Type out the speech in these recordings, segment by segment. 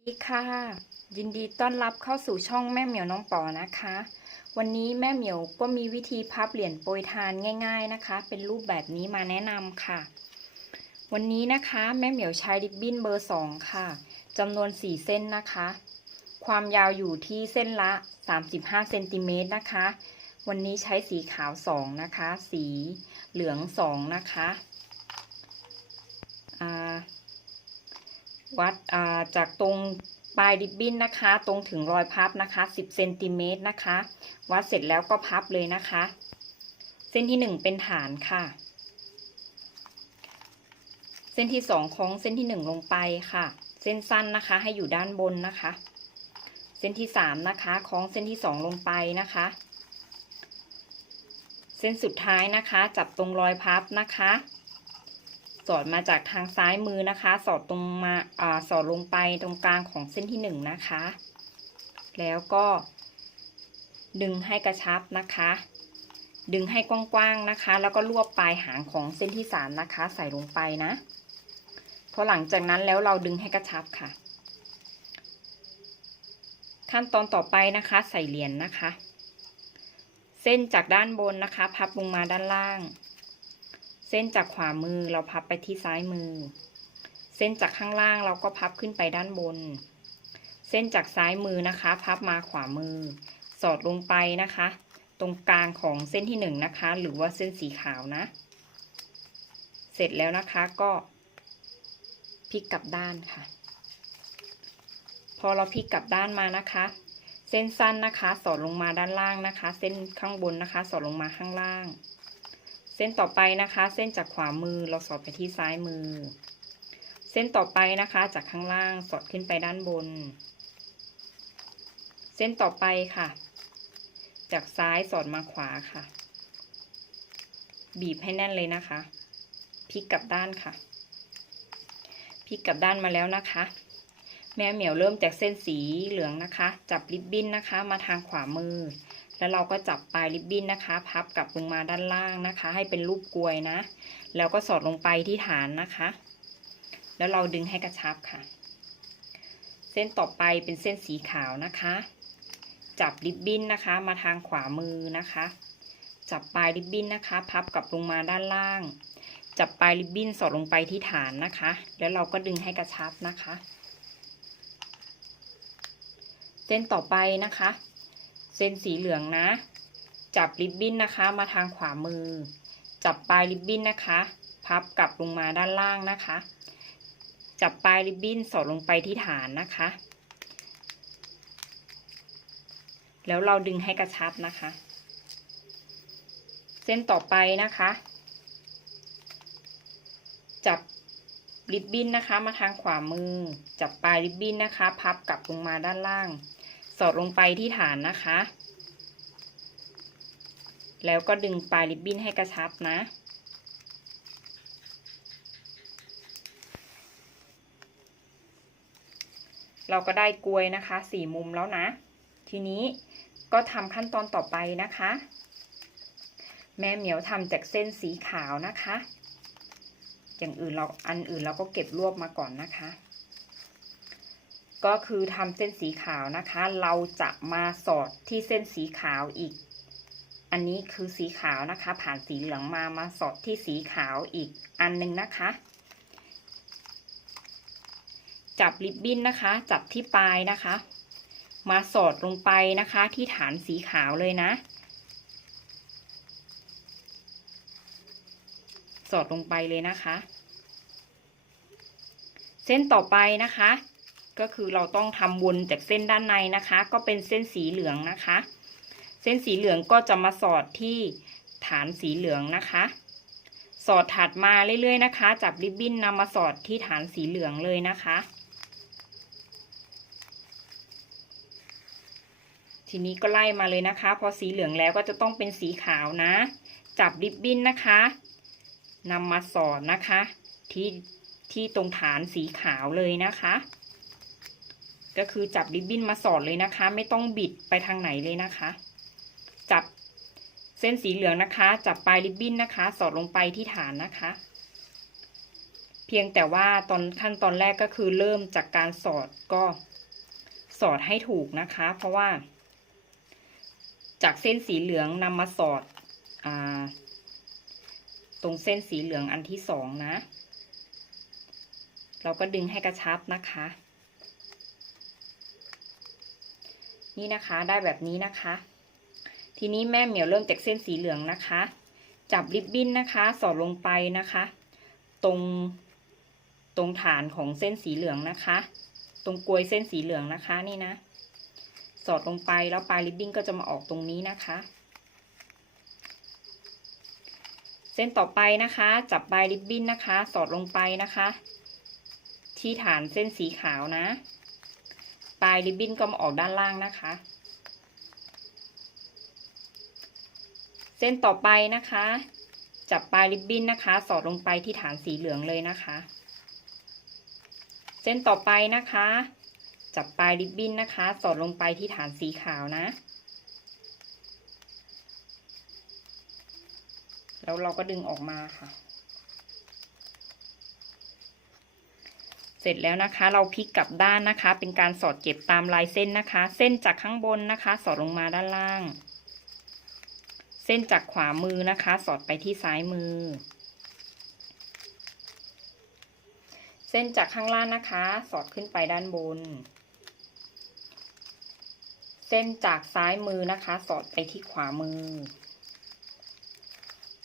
สวัสดีค่ะ ยินดีต้อนรับเข้าสู่ช่องแม่เหมียวน้องปอนะคะ วันนี้แม่เหมียวก็มีวิธีพับเหรียญโปรยทานง่าย ๆนะคะ เป็นรูปแบบนี้มาแนะนำค่ะ วันนี้นะคะแม่เหมียวใช้ริบบิ้นเบอร์สองค่ะจำนวน4เส้นนะคะ ความยาวอยู่ที่เส้นละ35เซนติเมตรนะคะ วันนี้ใช้สีขาว2นะคะ สีเหลือง2นะคะอ่า วัดาจากตรงปลายริบบิ้นนะคะ ตรงถึงรอยพับนะคะ 10เซนติเมตรนะคะ วัดเสร็จแล้วก็พับเลยนะคะ เส้นที่ 1 เป็นฐานค่ะ เส้นที่2โค้งเส้นที่ 1 ลงไปค่ะ เส้นสั้นนะคะให้อยู่ด้านบนนะคะ เส้นที่ 3 นะคะคล้องเส้นที่ 2 ลงไปนะคะ เส้นสุดท้ายนะคะ จับตรงรอยพับนะคะ สอดมาจากทางซ้ายมือนะคะ สอดตรงมาอ่าสอดลงไปตรงกลางของเส้นที่หนึ่งนะคะ แล้วก็ดึงให้กระชับนะคะ ดึงให้กว้างๆนะคะ แล้วก็รวบปลายหางของเส้นที่สามนะคะ ใส่ลงไปนะพอหลังจากนั้นแล้วเราดึงให้กระชับค่ะ ขั้นตอนต่อไปนะคะ ใส่เหรียญนะคะ เส้นจากด้านบนนะคะ พับลงมาด้านล่าง เส้นจากขวามือเราพับไปที่ซ้ายมือ เส้นจากข้างล่างเราก็พับขึ้นไปด้านบน เส้นจากซ้ายมือนะคะ พับมาขวามือ สอดลงไปนะคะ ตรงกลางของเส้นที่หนึ่งนะคะ หรือว่าเส้นสีขาวนะ เสร็จแล้วนะคะก็พลิกกลับด้านค่ะ พอเราพลิกกลับด้านมานะคะ เส้นสั้นนะคะ สอดลงมาด้านล่างนะคะ เส้นข้างบนนะคะ สอดลงมาข้างล่าง ส้นต่อไปนะคะ เส้นจากขวามือเราสอดไปที่ซ้ายมือ เส้นต่อไปนะคะ จากข้างล่างสอดขึ้นไปด้านบน เส้นต่อไปค่ะ จากซ้ายสอดมาขวาค่ะ บีบให้แน่นเลยนะคะพลิกกลับด้านค่ะพลิกกลับด้านมาแล้วนะคะ แม่เหมียวเริ่มจากเส้นสีเหลืองนะคะ จับริบบิ้นนะคะ มาทางขวามือ แล้วเราก็จับปลายริบบิ้นนะคะ พับกลับลงมาด้านล่างนะคะ ให้เป็นรูปกลวยนะ แล้วก็สอดลงไปที่ฐานนะคะ แล้วเราดึงให้กระชับค่ะ เส้นต่อไปเป็นเส้นสีขาวนะคะ จับริบบิ้นนะคะ มาทางขวามือนะคะ จับปลายริบบิ้นนะคะ พับกลับลงมาด้านล่าง จับปลายริบบิ้นสอดลงไปที่ฐานนะคะ แล้วเราก็ดึงให้กระชับนะคะ เส้นต่อไปนะคะ ส้นสีเหลืองนะ จับริบบิ้นนะคะมาทางขวามือ จับปลายริบบิ้นนะคะ พับกลับลงมาด้านล่างนะคะ จับปลายริบบิ้นสอดลงไปที่ฐานนะคะ แล้วเราดึงให้กระชับนะคะ เส้นต่อไปนะคะ จับริบบิ้นนะคะมาทางขวามือ จับปลายริบบิ้นนะคะ พับกลับลงมาด้านล่าง สอดลงไปที่ฐานนะคะ แล้วก็ดึงปลายริบบิ้นให้กระชับนะ เราก็ได้กลวยนะคะสี่มุมแล้วนะ ทีนี้ก็ทำขั้นตอนต่อไปนะคะ แม่เหมียวทำจากเส้นสีขาวนะคะ อย่างอื่นเราอันอื่นเราก็เก็บรวบมาก่อนนะคะ ก็คือทำเส้นสีขาวนะคะ เราจะมาสอดที่เส้นสีขาวอีก อันนี้คือสีขาวนะคะ ผ่านสีเหลืองมามาสอดที่สีขาวอีกอันหนึ่งนะคะ จับริบบิ้นนะคะ จับที่ปลายนะคะ มาสอดลงไปนะคะ ที่ฐานสีขาวเลยนะ สอดลงไปเลยนะคะ เส้นต่อไปนะคะ ก็คือเราต้องทำวนจากเส้นด้านในนะคะ ก็เป็นเส้นสีเหลืองนะคะ เส้นสีเหลืองก็จะมาสอดที่ฐานสีเหลืองนะคะ สอดถัดมาเรื่อยๆนะคะ จับริบบิ้นนำมาสอดที่ฐานสีเหลืองเลยนะคะ ทีนี้ก็ไล่มาเลยนะคะ พอสีเหลืองแล้วก็จะต้องเป็นสีขาวนะ จับริบบิ้นนะคะนำมาสอดนะคะ ที่ที่ตรงฐานสีขาวเลยนะคะ ก็คือจับริบบิ้นมาสอดเลยนะคะ ไม่ต้องบิดไปทางไหนเลยนะคะ จับเส้นสีเหลืองนะคะ จับปลายริบบิ้นนะคะ สอดลงไปที่ฐานนะคะ เพียงแต่ว่าตอนขั้นตอนแรกก็คือเริ่มจากการสอดก็สอดให้ถูกนะคะ เพราะว่า จากเส้นสีเหลืองนำมาสอดอตรงเส้นสีเหลืองอันที่สองนะ เราก็ดึงให้กระชับนะคะ นี่นะคะได้แบบนี้นะคะ ทีนี้แม่เหมียวเริ่มจากเส้นสีเหลืองนะคะ จับริบบิ้นนะคะ สอดลงไปนะคะ ตรงตรงฐานของเส้นสีเหลืองนะคะ ตรงกลวยเส้นสีเหลืองนะคะนี่นะ สอดลงไปแล้วปลายริบบิ้นก็จะมาออกตรงนี้นะคะ เส้นต่อไปนะคะ จับปลายริบบิ้นนะคะ สอดลงไปนะคะ ที่ฐานเส้นสีขาวนะ ปลายริบบิ้นก็มาออกด้านล่างนะคะ เส้นต่อไปนะคะ จับปลายริบบิ้นนะคะ สอดลงไปที่ฐานสีเหลืองเลยนะคะ เส้นต่อไปนะคะ จับปลายริบบิ้นนะคะ สอดลงไปที่ฐานสีขาวนะ แล้วเราก็ดึงออกมาค่ะ เสร็จแล้วนะคะ เราพลิกกลับด้านนะคะ เป็นการสอดเก็บตามลายเส้นนะคะ เส้นจากข้างบนนะคะ สอดลงมาด้านล่าง เส้นจากขวามือนะคะ สอดไปที่ซ้ายมือ เส้นจากข้างล่างนะคะ สอดขึ้นไปด้านบน เส้นจากซ้ายมือนะคะ สอดไปที่ขวามือ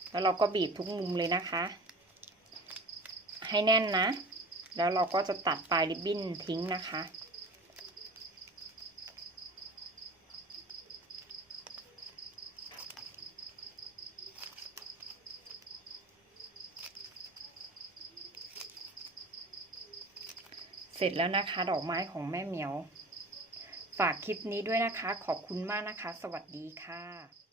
แล้วเราก็บีบทุกมุมเลยนะคะ ให้แน่นนะ แล้วเราก็จะตัดปลายริบบิ้นทิ้งนะคะ เสร็จแล้วนะคะ ดอกไม้ของแม่เหมียว ฝากคลิปนี้ด้วยนะคะ ขอบคุณมากนะคะ สวัสดีค่ะ